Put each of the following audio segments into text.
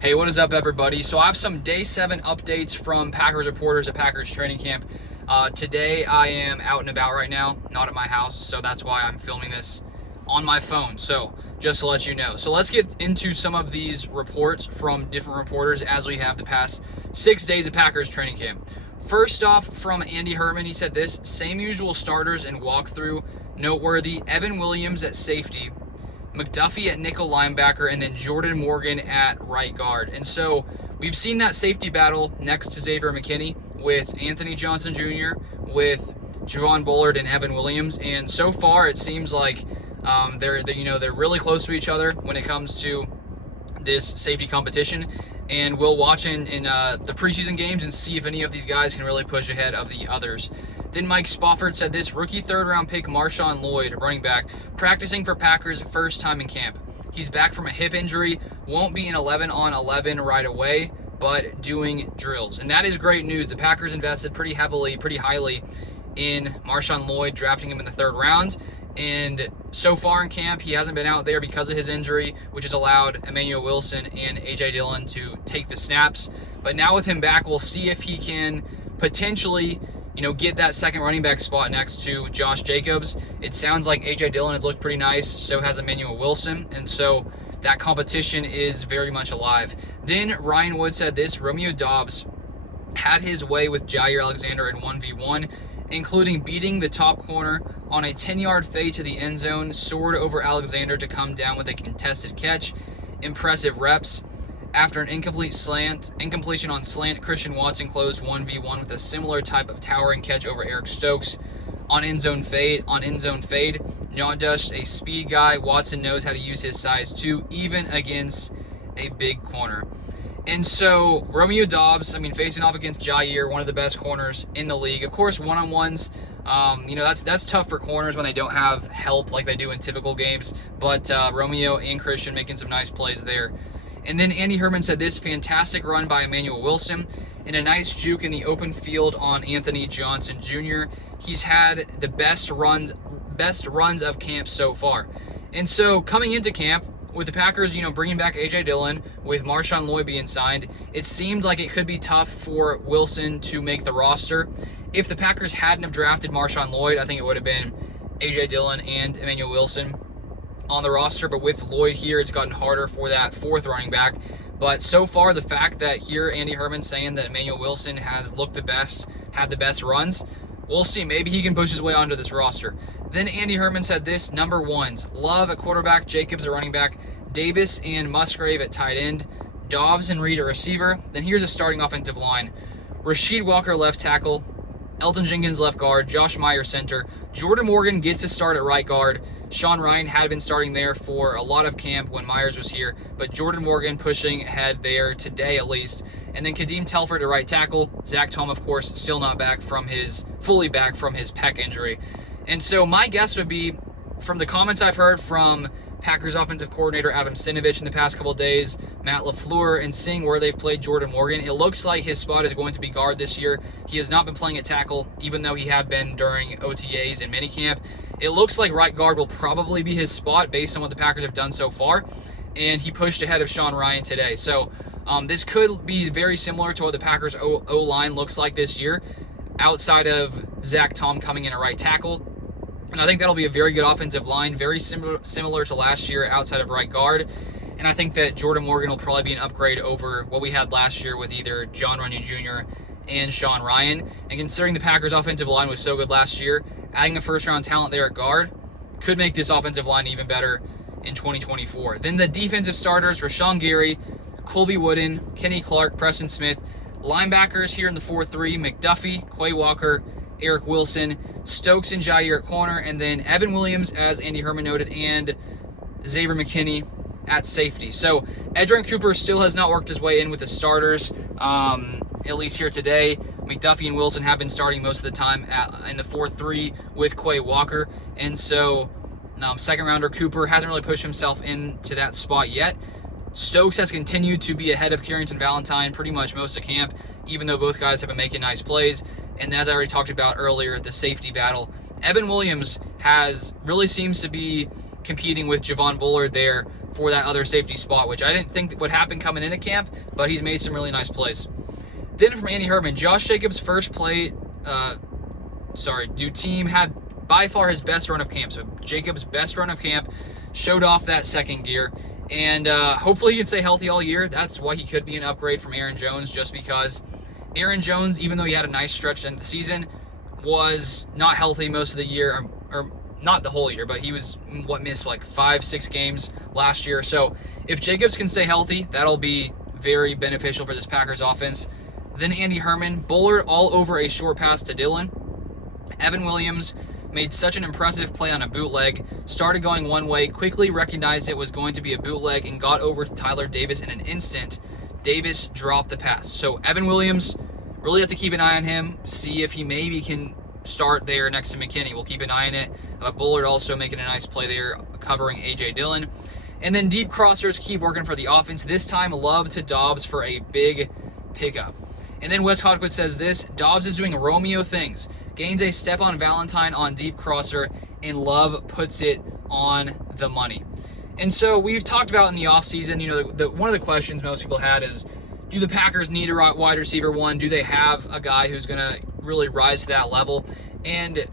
Hey, what is up, everybody? So I have some Day 7 updates from Packers reporters at Packers training camp. Today I am out and about right now, not at my house, so that's why I'm filming this on my phone. So just to let you know. So let's get into some of these reports from different reporters as we have the past 6 days of Packers training camp. First off, from Andy Herman, he said this: same usual starters and walkthrough. Noteworthy: Evan Williams at safety, McDuffie at nickel linebacker, and then Jordan Morgan at right guard. And so we've seen that safety battle next to Xavier McKinney with Anthony Johnson Jr., with Javon Bullard and Evan Williams. And so far it seems like they're really close to each other when it comes to this safety competition. And we'll watch in the preseason games and see if any of these guys can really push ahead of the others. Then Mike Spofford said this: rookie third-round pick Marshawn Lloyd, running back, practicing for Packers first time in camp. He's back from a hip injury, won't be an 11-on-11 right away, but doing drills. And that is great news. The Packers invested pretty highly in Marshawn Lloyd, drafting him in the third round. And so far in camp, he hasn't been out there because of his injury, which has allowed Emmanuel Wilson and A.J. Dillon to take the snaps. But now with him back, we'll see if he can potentially get that second running back spot next to Josh Jacobs. It sounds like A.J. Dillon has looked pretty nice, so has Emmanuel Wilson, and so that competition is very much alive. Then Ryan Wood said this: Romeo Doubs had his way with Jair Alexander in 1v1, including beating the top corner on a 10-yard fade to the end zone, soared over Alexander to come down with a contested catch. Impressive reps. After an incompletion on slant, Christian Watson closed 1v1 with a similar type of towering catch over Eric Stokes on end zone fade. Not just a speed guy, Watson knows how to use his size too, even against a big corner. And so Romeo Doubs, facing off against Jair, one of the best corners in the league. Of course, one-on-ones, that's tough for corners when they don't have help like they do in typical games. But Romeo and Christian making some nice plays there. And then Andy Herman said this: fantastic run by Emmanuel Wilson and a nice juke in the open field on Anthony Johnson Jr. He's had the best runs of camp so far. And so coming into camp, with the Packers, bringing back A.J. Dillon, with Marshawn Lloyd being signed, it seemed like it could be tough for Wilson to make the roster. If the Packers hadn't have drafted Marshawn Lloyd, I think it would have been A.J. Dillon and Emmanuel Wilson on the roster. But with Lloyd here, it's gotten harder for that fourth running back. But so far, the fact that here Andy Herman saying that Emmanuel Wilson has looked the best, had the best runs, we'll see. Maybe he can push his way onto this roster. Then Andy Herman said this: number ones, Love at quarterback, Jacobs at running back, Davis and Musgrave at tight end, Doubs and Reed at receiver. Then here's a starting offensive line: Rasheed Walker left tackle, Elton Jenkins left guard, Josh Meyer center, Jordan Morgan gets a start at right guard. Sean Ryan had been starting there for a lot of camp when Myers was here, but Jordan Morgan pushing ahead there today at least. And then Kadeem Telford at right tackle. Zach Tom, of course, still not fully back from his pec injury. And so my guess would be, from the comments I've heard from Packers offensive coordinator Adam Stenavich in the past couple of days, Matt LaFleur, and seeing where they've played Jordan Morgan, it looks like his spot is going to be guard this year. He has not been playing at tackle, even though he had been during OTAs and minicamp. It looks like right guard will probably be his spot based on what the Packers have done so far, and he pushed ahead of Sean Ryan today. So this could be very similar to what the Packers O-line looks like this year, outside of Zach Tom coming in at right tackle. And I think that'll be a very good offensive line, very similar to last year outside of right guard. And I think that Jordan Morgan will probably be an upgrade over what we had last year with either John Runyon Jr. and Sean Ryan. And considering the Packers' offensive line was so good last year, adding a first-round talent there at guard could make this offensive line even better in 2024. Then the defensive starters: Rashawn Gary, Colby Wooden, Kenny Clark, Preston Smith. Linebackers here in the 4-3, McDuffie, Quay Walker, Eric Wilson, Stokes and Jair at corner, and then Evan Williams, as Andy Herman noted, and Xavier McKinney at safety. So Edgerrin Cooper still has not worked his way in with the starters, at least here today. McDuffie and Wilson have been starting most of the time in the 4-3 with Quay Walker, and so second rounder Cooper hasn't really pushed himself into that spot yet. Stokes has continued to be ahead of Carrington Valentine pretty much most of camp, even though both guys have been making nice plays. And as I already talked about earlier, the safety battle. Evan Williams really seems to be competing with Javon Bullard there for that other safety spot, which I didn't think would happen coming into camp, but he's made some really nice plays. Then from Andy Herman, Josh Jacobs' first play, team had by far his best run of camp. So Jacobs' best run of camp showed off that second gear. And hopefully he can stay healthy all year. That's why he could be an upgrade from Aaron Jones, just because Aaron Jones, even though he had a nice stretch to end the season, was not healthy most of the year, or not the whole year, but he was missed like 5-6 games last year. So if Jacobs can stay healthy, that'll be very beneficial for this Packers offense. Then Andy Herman, Bullard all over a short pass to Dillon. Evan Williams made such an impressive play on a bootleg, started going one way, quickly recognized it was going to be a bootleg, and got over to Tyler Davis in an instant. Davis dropped the pass. So Evan Williams, really have to keep an eye on him, see if he maybe can start there next to McKinney. We'll keep an eye on it. Bullard also making a nice play there, covering A.J. Dillon. And then deep crossers keep working for the offense. This time, Love to Doubs for a big pickup. And then Wes Hodgwood says this: Doubs is doing Romeo things. Gains a step on Valentine on deep crosser, and Love puts it on the money. And so we've talked about in the offseason, one of the questions most people had is, do the Packers need a wide receiver one? Do they have a guy who's going to really rise to that level? And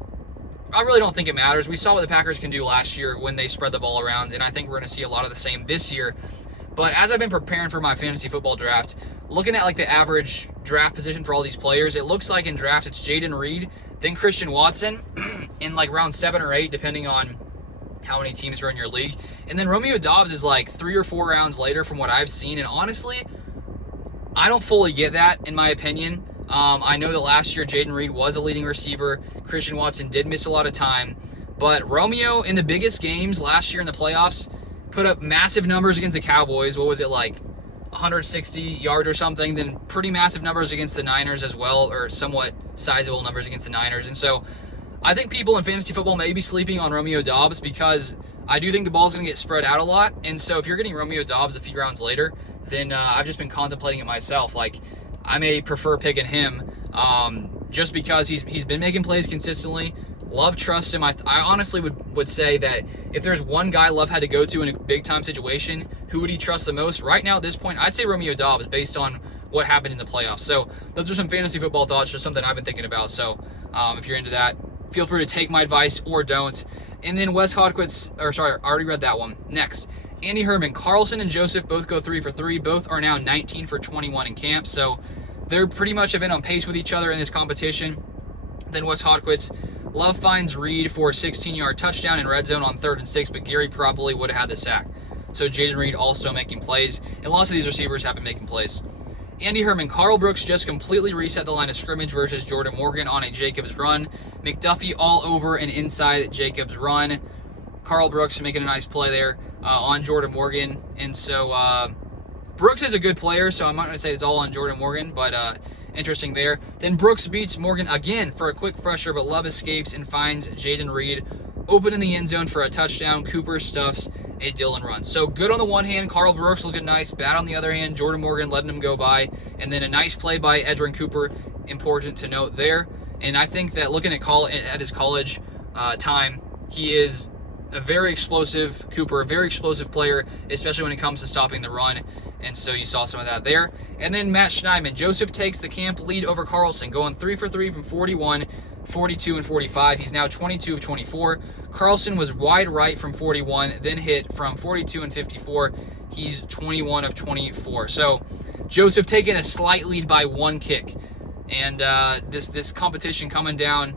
I really don't think it matters. We saw what the Packers can do last year when they spread the ball around, and I think we're going to see a lot of the same this year. But as I've been preparing for my fantasy football draft, looking at like the average draft position for all these players, it looks like in drafts it's Jaden Reed, then Christian Watson in like round 7 or 8, depending on how many teams are in your league. And then Romeo Doubs is like 3 or 4 rounds later from what I've seen. And honestly, I don't fully get that, in my opinion. I know that last year Jaden Reed was a leading receiver. Christian Watson did miss a lot of time. But Romeo, in the biggest games last year in the playoffs, put up massive numbers against the Cowboys. What was it, like 160 yards or something? Then pretty massive numbers against the Niners as well, or somewhat sizable numbers against the Niners. And so I think people in fantasy football may be sleeping on Romeo Doubs, because I do think the ball's going to get spread out a lot. And so if you're getting Romeo Doubs a few rounds later, then I've just been contemplating it myself. Like, I may prefer picking him just because he's been making plays consistently. Love trusts him. I honestly would say that if there's one guy Love had to go to in a big-time situation, who would he trust the most? Right now, at this point, I'd say Romeo Doubs, based on what happened in the playoffs. So those are some fantasy football thoughts, just something I've been thinking about. So if you're into that, feel free to take my advice or don't. And then Wes Hodgwood's, I already read that one. Next, Andy Herman, Carlson and Joseph both go 3 for 3. Both are now 19 for 21 in camp. So they're pretty much have been on pace with each other in this competition. Then Wes Hodgwood's, Love finds Reed for a 16-yard touchdown in red zone on 3rd and 6, but Gary probably would have had the sack. So Jaden Reed also making plays, and lots of these receivers have been making plays. Andy Herman, Carl Brooks just completely reset the line of scrimmage versus Jordan Morgan on a Jacobs run. McDuffie all over and inside Jacobs run. Carl Brooks making a nice play there on Jordan Morgan. And so Brooks is a good player, so I'm not going to say it's all on Jordan Morgan, but interesting there. Then Brooks beats Morgan again for a quick pressure, but Love escapes and finds Jaden Reed open in the end zone for a touchdown. Cooper stuffs a Dillon run. So good on the one hand, Carl Brooks looking nice. Bad on the other hand, Jordan Morgan letting him go by. And then a nice play by Edgerrin Cooper, important to note there. And I think that looking at his college time, he is a very explosive Cooper, a very explosive player, especially when it comes to stopping the run. And so you saw some of that there. And then Matt Schneidman. Joseph takes the camp lead over Carlson, going 3 for 3 from 41, 42, and 45. He's now 22 of 24. Carlson was wide right from 41, then hit from 42 and 54. He's 21 of 24. So Joseph taking a slight lead by 1 kick. And this competition coming down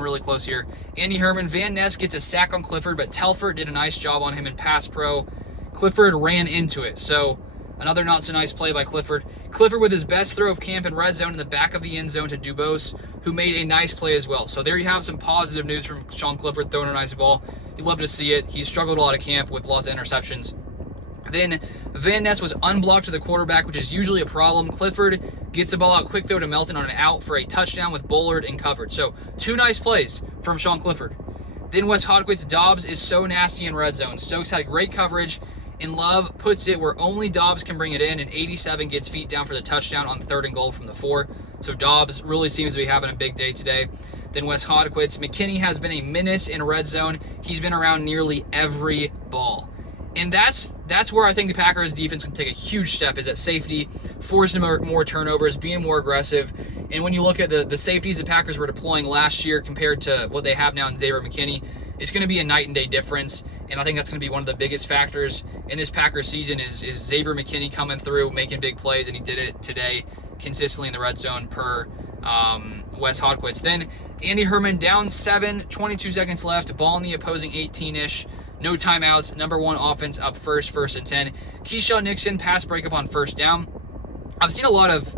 really close here. Andy Herman, Van Ness gets a sack on Clifford, but Telford did a nice job on him in pass pro. Clifford ran into it. So another not so nice play by Clifford. Clifford with his best throw of camp in red zone in the back of the end zone to Dubose, who made a nice play as well. So there you have some positive news from Sean Clifford throwing a nice ball. You'd love to see it. He struggled a lot of camp with lots of interceptions. Then Van Ness was unblocked to the quarterback, which is usually a problem. Clifford gets the ball out quick throw to Melton on an out for a touchdown with Bullard and covered. So 2 nice plays from Sean Clifford. Then Wes Hodgwood's Doubs is so nasty in red zone. Stokes had great coverage, and Love puts it where only Doubs can bring it in, and 87 gets feet down for the touchdown on 3rd and goal from the 4. So Doubs really seems to be having a big day today. Then Wes Hodgwood's McKinney has been a menace in red zone. He's been around nearly every ball. And that's where I think the Packers defense can take a huge step, is at safety, forcing more turnovers, being more aggressive. And when you look at the safeties the Packers were deploying last year compared to what they have now in Xavier McKinney, it's going to be a night and day difference. And I think that's going to be one of the biggest factors in this Packers season is Xavier McKinney coming through, making big plays, and he did it today consistently in the red zone per Wes Hodquist. Then Andy Herman down 7, 22 seconds left, ball in the opposing 18-ish. No timeouts, number one offense up first and 10. Keyshawn Nixon, pass breakup on first down. I've seen a lot of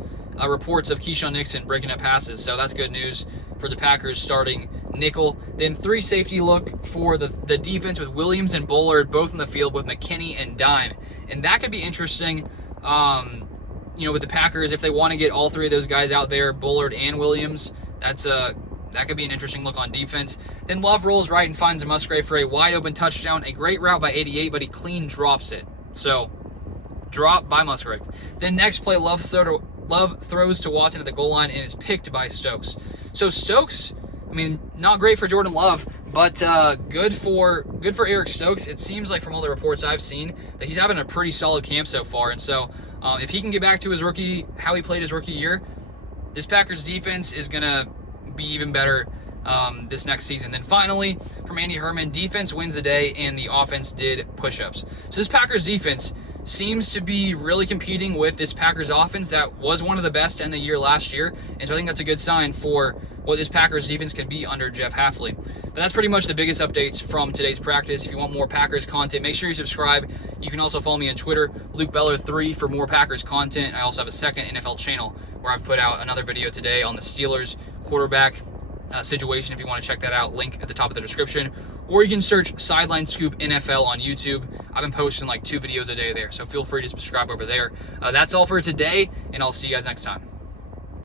reports of Keyshawn Nixon breaking up passes, so that's good news for the Packers starting nickel. Then 3 safety look for the defense with Williams and Bullard both in the field with McKinney and Dime. And that could be interesting, with the Packers, if they want to get all 3 of those guys out there, Bullard and Williams, that could be an interesting look on defense. Then Love rolls right and finds Musgrave for a wide open touchdown. A great route by 88, but he clean drops it. So, drop by Musgrave. Then next play, Love throws to Watson at the goal line and is picked by Stokes. So Stokes, not great for Jordan Love, but good for Eric Stokes. It seems like from all the reports I've seen that he's having a pretty solid camp so far. And so if he can get back to how he played his rookie year, this Packers defense is going to be even better this next season. Then finally, from Andy Herman, defense wins the day and the offense did push-ups. So this Packers defense seems to be really competing with this Packers offense that was one of the best in the year last year. And so I think that's a good sign for what this Packers defense can be under Jeff Hafley. But that's pretty much the biggest updates from today's practice. If you want more Packers content, make sure you subscribe. You can also follow me on Twitter, LukeBeller3, for more Packers content. I also have a second NFL channel where I've put out another video today on the Steelers quarterback situation. If you want to check that out, link at the top of the description. Or you can search Sideline Scoop NFL on YouTube. I've been posting like 2 videos a day there, so feel free to subscribe over there. That's all for today, and I'll see you guys next time.